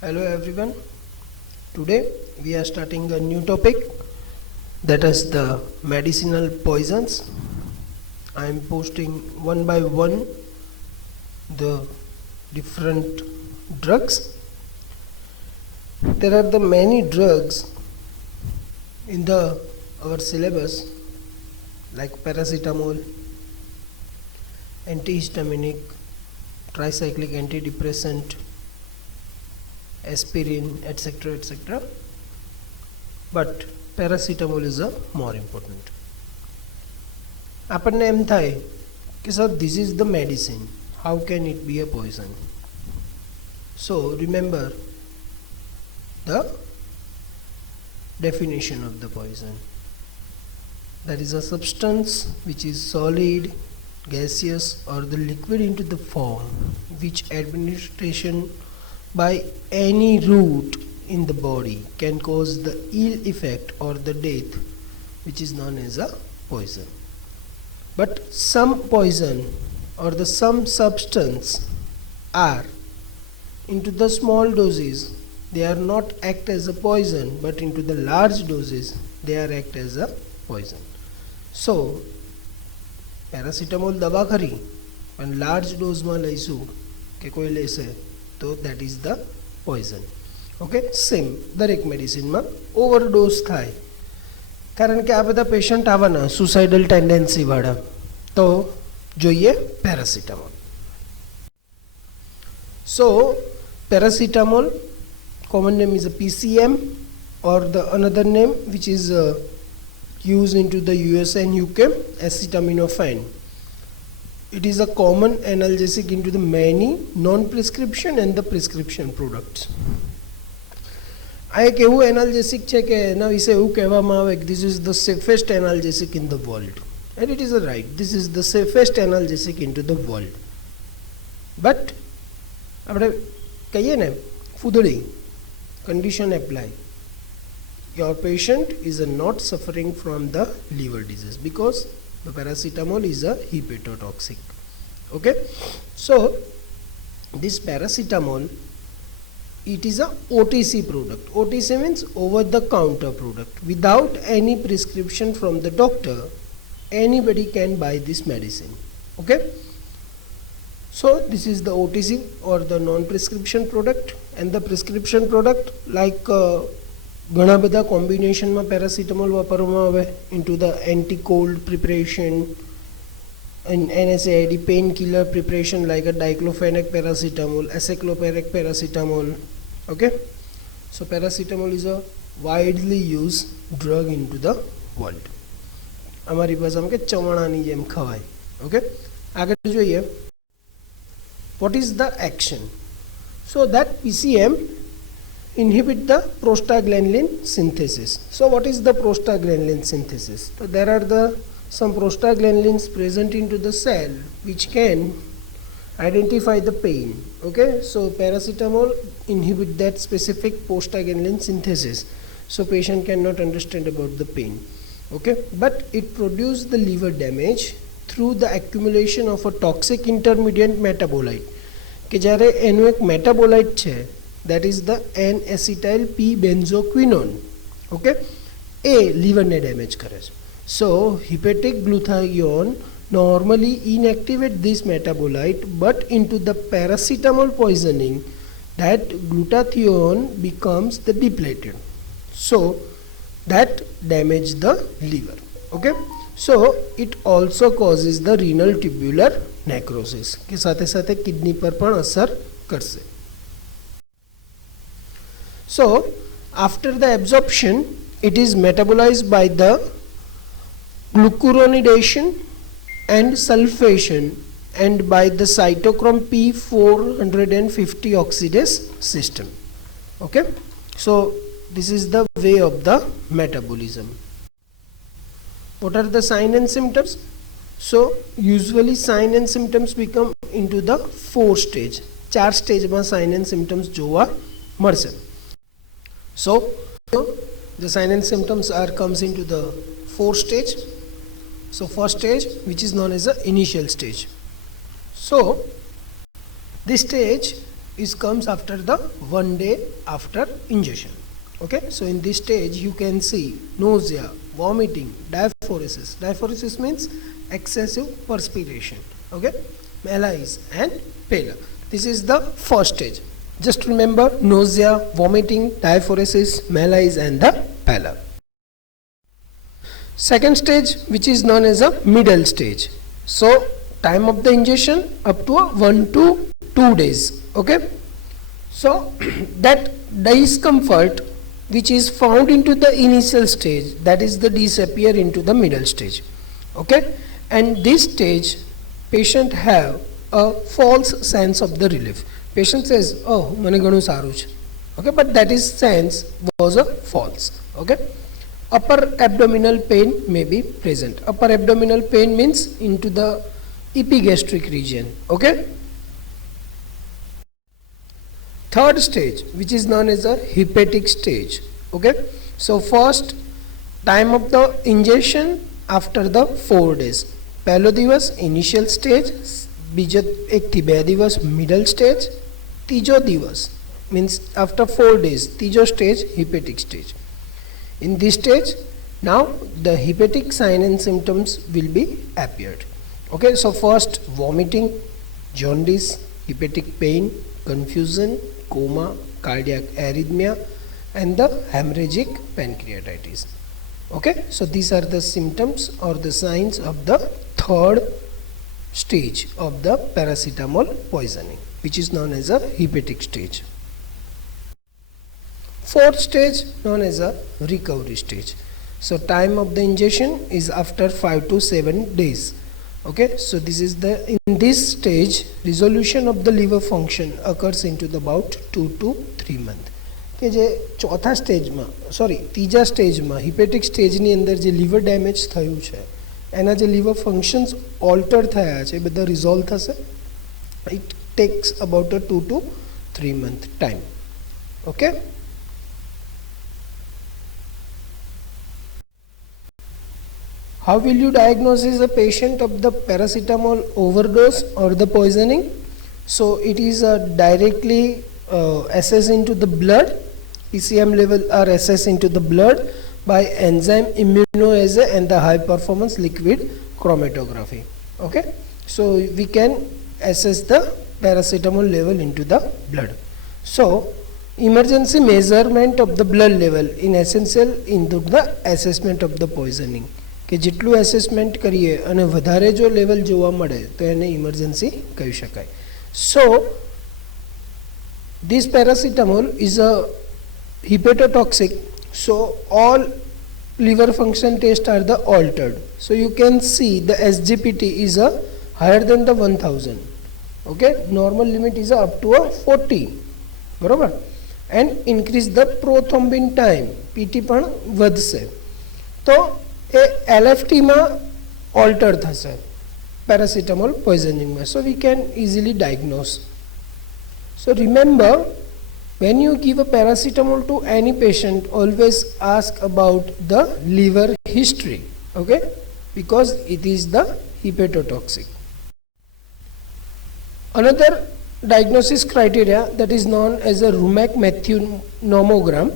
Hello everyone. Today we are starting a new topic, that is the medicinal poisons. I am posting one by one the different drugs. There are the many drugs in the our syllabus like paracetamol, antihistaminic, tricyclic antidepressant, aspirin, etc. But paracetamol is a more important. આપણને એમ થાય કે sir this is the medicine, how can it be a poison? So remember the definition of the poison. That is a substance which is solid, gaseous or the liquid into the form which administration by any route in the body can cause the ill effect or the death, which is known as a poison. But some poison or the some substance are into the small doses, they are not act as a poison, but into the large doses they are act as a poison. So paracetamol દવા ખરી, પણ large ડોઝમાં લઈશું કે કોઈ લેશે તો that is the poison. Okay, same દરેક મેડિસિનમાં ઓવરડોઝ થાય, કારણ કે આ બધા પેશન્ટ આવવાના સુસાઇડલ ટેન્ડન્સી વાળા. તો જોઈએ paracetamol. So paracetamol, common name is a PCM, or the another name which is used into the US and UK, acetaminophen. It is a common analgesic into the many non-prescription and the prescription products. આ એક એવું analgesic છે કે એના વિશે એવું કહેવામાં આવે કે this is the safest analgesic in the world, and it is right, this is the safest analgesic into the world. But આપણે કહીએ ને ફૂદડી condition apply, your patient is not suffering from the liver disease because the paracetamol is a hepatotoxic. Okay, so this paracetamol, it is a OTC product. OTC means over the counter product. Without any prescription from the doctor, anybody can buy this medicine. Okay, so this is the OTC or the non-prescription product. And the prescription product like ઘણા બધા કોમ્બિનેશનમાં paracetamol વાપરવામાં આવે into the anti-cold preparation and NSAID painkiller preparation like a diclofenac paracetamol, aceclofenac paracetamol. Okay, so paracetamol is a widely used drug into the world. અમારી ભાષામાં કે ચવાણાની જેમ ખવાય. Okay, આગળ જોઈએ what is the action. So that PCM inhibit the prostaglandin synthesis. So what is the prostaglandin synthesis? So there are some prostaglandins present into the cell which can identify the pain. Okay, so paracetamol inhibit that specific prostaglandin synthesis, so patient cannot understand about the pain. Okay, but it produce the liver damage through the accumulation of a toxic intermediate metabolite કે જ્યારે એનું એક metabolite છે, that is the N-acetyl P-benzoquinone. Okay, એ લીવરને damage કરે છે. So hepatic glutathione normally inactivate this metabolite, but into the paracetamol poisoning that glutathione becomes the depleted, so that damage the liver. Okay, so it also causes the renal tubular necrosis કે સાથે સાથે kidney પર પણ અસર કરશે. So after the absorption it is metabolized by the glucuronidation and sulfation and by the cytochrome P450 oxidase system. Okay, so this is the way of the metabolism. What are the sign and symptoms? So usually sign and symptoms become into the 4 stage. 4 સ્ટેજમાં sign and symptoms જોવા મળશે. So the sign and symptoms comes into the 4 stage. So first stage, which is known as the initial stage. So this stage is comes after the 1 day after ingestion. Okay, so in this stage you can see nausea, vomiting, diaphoresis. Diaphoresis means excessive perspiration. Okay, malaise and pallor. This is the first stage. Just remember nausea, vomiting, diaphoresis, malaise and the pallor. Second stage, which is known as a middle stage. So time of the ingestion up to 1 to 2 days. Okay, so that discomfort which is found into the initial stage, that is the disappear into the middle stage. Okay, and this stage patient have a false sense of the relief. Patient says, oh, mane ghanu saru chhe. Okay, but that is sense was a false. Okay, upper abdominal pain may be present. Upper abdominal pain means into the epigastric region. Okay, third stage, which is known as a hepatic stage. Okay, so first time of the ingestion after the 4 days. પહેલો દિવસ initial stage, બીજો 1 થી 2 દિવસ middle stage, ત્રીજો દિવસ means after 4 days ત્રીજો stage hepatic stage. In this stage now the hepatic sign and symptoms will be appeared. Okay, so first vomiting, jaundice, hepatic pain, confusion, coma, cardiac arrhythmia and the hemorrhagic pancreatitis. Okay, so these are the symptoms or the signs of the third stage of the paracetamol poisoning, which is known as a hepatic stage. Fourth stage known as a recovery stage. So time of the ingestion is after 5 to 7 days. Okay, so this is the in this stage resolution of the liver function occurs into the about 2 to 3 months. કે જે ચોથા સ્ટેજમાં ત્રીજા સ્ટેજમાં હિપેટિક સ્ટેજની અંદર જે liver damage થયું છે એના જે લીવર ફંક્શન્સ ઓલ્ટર થયા છે એ બધા રિઝોલ્વ થશે. It tax about 2 to 3 month time. Okay, how will you diagnose a patient of the paracetamol overdose or the poisoning? So it is directly assessed into the blood. PCM level are assessed into the blood by enzyme immunoassay and the high performance liquid chromatography. Okay, so we can assess the paracetamol level into the blood. So emergency measurement of the blood level in essential into the assessment of the poisoning. કે જેટલું assessment કરીએ અને વધારે જો level જોવા મળે તો એને ઇમરજન્સી કહી શકાય. સો this paracetamol is a hepatotoxic, so all liver function tests are the altered. So you can see the SGPT is a higher than the 1000. Okay, normal limit is up to a 40, બરોબર, and increase the prothrombin time, PT પણ વધશે. તો એ LFT માં alter થશે paracetamol poisoning માં. So we can easily diagnose. So remember, when you give a paracetamol to any patient, always ask about the liver history. Okay, because it is the hepatotoxic. Another diagnosis criteria that is known as a Rumack-Matthew nomogram.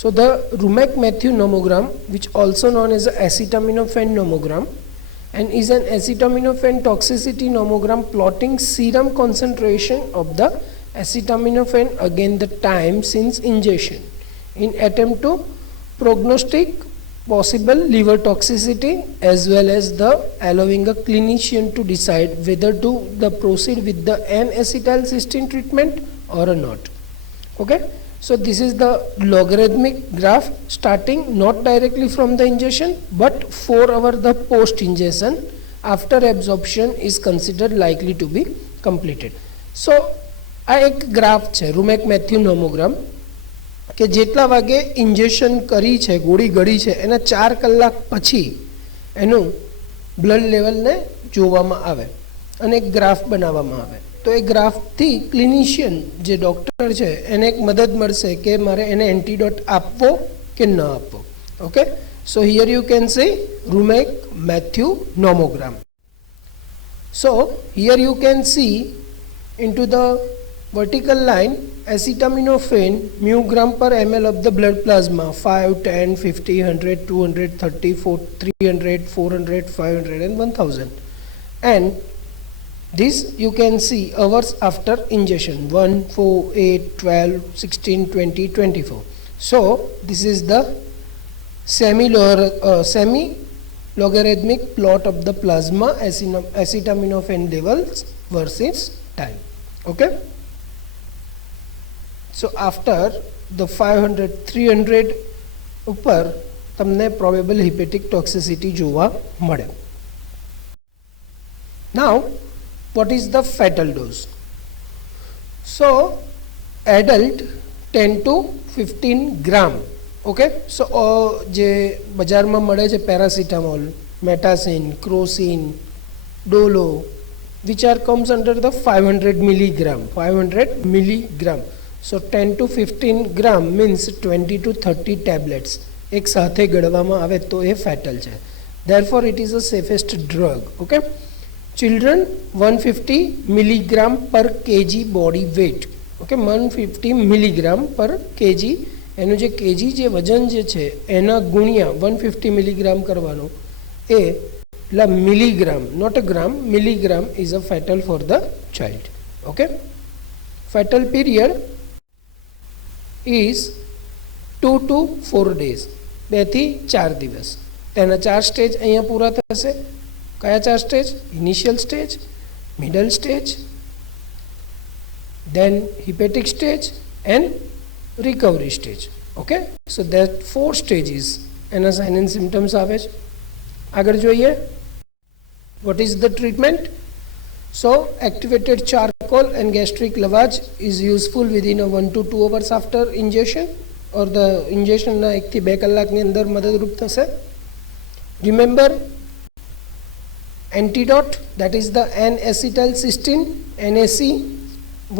So the Rumack-Matthew nomogram, which also known as the acetaminophen nomogram, and is an acetaminophen toxicity nomogram plotting serum concentration of the acetaminophen against the time since ingestion in attempt to prognostic possible liver toxicity as well as the allowing a clinician to decide whether to the proceed with the N-acetylcysteine treatment or not. Okay, so this is the logarithmic graph starting not directly from the ingestion but 4 hours the post ingestion after absorption is considered likely to be completed. So આ એક graph છે રૂમેક-મેથ્યુ નોમોગ્રામ કે જેટલા વાગે injection કરી છે, ગોળી ગળી છે, એના 4 કલાક પછી એનું બ્લડ લેવલને જોવામાં આવે અને એક ગ્રાફ બનાવવામાં આવે. તો એ ગ્રાફથી ક્લિનિશિયન જે ડૉક્ટર છે એને એક મદદ મળશે કે મારે એને એન્ટીડોટ આપવો કે ન આપવો. Okay, so here you can say Rumack Matthew nomogram. So here you can see into the vertical line acetaminophen mu gram per ml of the blood plasma 5, 10, 50, 100, 200, 30, 300, 400, 500 and 1000, and this you can see hours after ingestion 1, 4, 8, 12, 16, 20, 24. So this is the semi logarithmic plot of the plasma acetaminophen levels versus time. Okay, so after the 500 300 ઉપર તમને probable hepatic toxicity જોવા મળે. Now what is the fatal dose? So adult 10 to 15 gram. Okay, so જે બજારમાં મળે છે paracetamol, Metacin, Crocin, Dolo, which are comes under the 500 milligram. So 10 to 15 gram means 20 to 30 tablets એક સાથે ગળવામાં આવે તો એ ફેટલ છે. Therefore it is the safest drug. Okay, children 150 milligram per kg body weight. Okay, 150 milligram per kg, એનું જે KG જે વજન જે છે એના ગુણ્યા 150 મિલીગ્રામ કરવાનો, એ એટલે milligram, not a gram, milligram is a fatal for the child. Okay, fatal period is 2 to 4 days, 2 થી 4 દિવસ. તેના 4 સ્ટેજ અહીંયા પૂરા થશે. કયા 4 stage? Initial stage, middle stage, then hepatic stage and recovery stage. Okay, so that 4 stages એના sign and symptoms આવે છે. આગળ જોઈએ, what is the treatment? So activated charcoal and gastric lavage is useful within a 1 to 2 hours after ingestion, or the ingestion ના 1 થી 2 કલાકની અંદર મદદરૂપ થશે. Remember antidote, that is the N-acetylcysteine, NAC,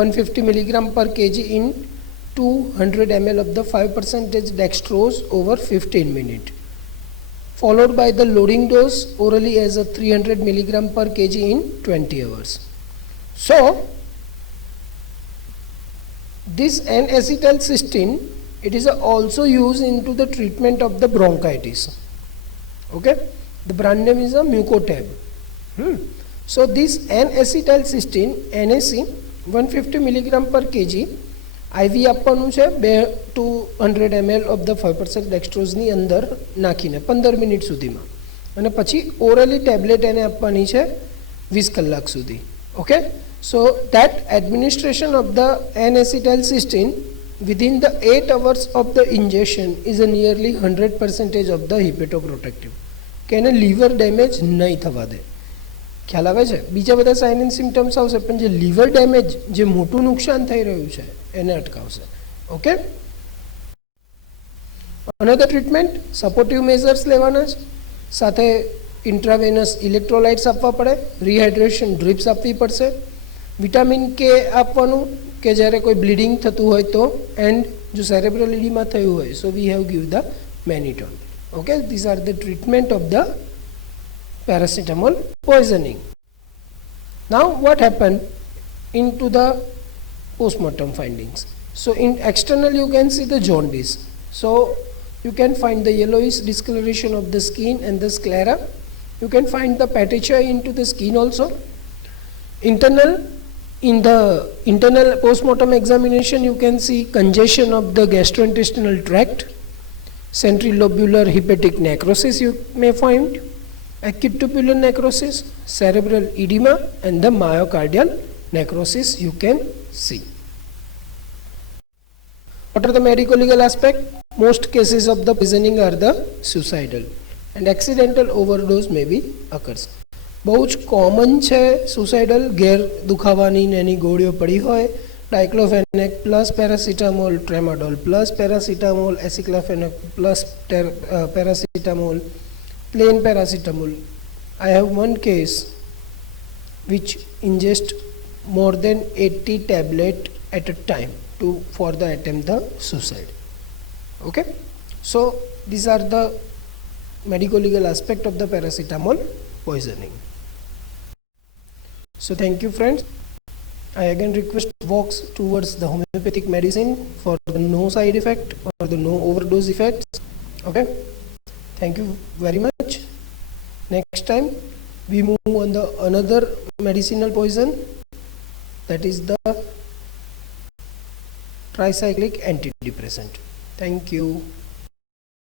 150 milligram per kg in 200 ml of the 5% dextrose over 15 minutes, followed by the loading dose orally as a 300 milligram per kg in 20 hours. So this N-acetylcysteine, it is also used into the treatment of the bronchitis. Okay, the brand name is a Mucotab. So this N-acetylcysteine, NAC, 150 milligram per kg IV આપવાનું છે 200 ml of the 5% dextrose ની અંદર નાખીને 15 minute સુધીમાં, અને પછી orally tablet એને આપવાની છે 20 કલાક સુધી. Okay, so that administration of the N-acetylcysteine within the 8 hours of the ingestion is a nearly 100% of the hepatoprotective, કે એને લીવર ડેમેજ નહીં થવા દે. ખ્યાલ આવે છે? બીજા બધા સાઇન એન્ડ સિમ્ટમ્સ આવશે, પણ જે લીવર ડેમેજ, જે મોટું નુકસાન થઈ રહ્યું છે એને અટકાવશે. Okay, another treatment, supportive measures લેવાના છે, સાથે ઇન્ટ્રાવેનસ ઇલેક્ટ્રોલાઇટ્સ આપવા પડે, રિહાઇડ્રેશન ડ્રીપ્સ આપવી પડશે, વિટામિન કે આપવાનું કે જ્યારે કોઈ બ્લીડિંગ થતું હોય તો, એન્ડ જો સેરેબ્રલ એડીમા થયું હોય so we have give the mannitol. Okay, this are the treatment of the paracetamol poisoning. Now what happened into the postmortem findings? So in external you can see the jaundice, so you can find the yellowish discoloration of the skin and the sclera. You can find the petechiae into the skin also. Internal, in the internal postmortem examination you can see congestion of the gastrointestinal tract, centrilobular hepatic necrosis you may find, acute tubular necrosis, cerebral edema and the myocardial necrosis you can see. What are the medico-legal aspect? Most cases of the poisoning are the suicidal and accidental overdose may be occurs. બહુ જ common છે suicidal, ઘેર દુખાવાની ને એની ગોળીઓ પડી હોય, diclofenac plus paracetamol, tramadol plus paracetamol, aceclofenac plus paracetamol, plain paracetamol. I have one case which ingest more than 80 tablet at a time for the attempt the suicide. Okay, so these are the medico-legal aspect of the paracetamol poisoning. So thank you friends. I again request walks towards the homeopathic medicine for the no side effect or the no overdose effects. Okay, thank you very much. Next time we move on the another medicinal poison, that is the tricyclic antidepressant. Thank you.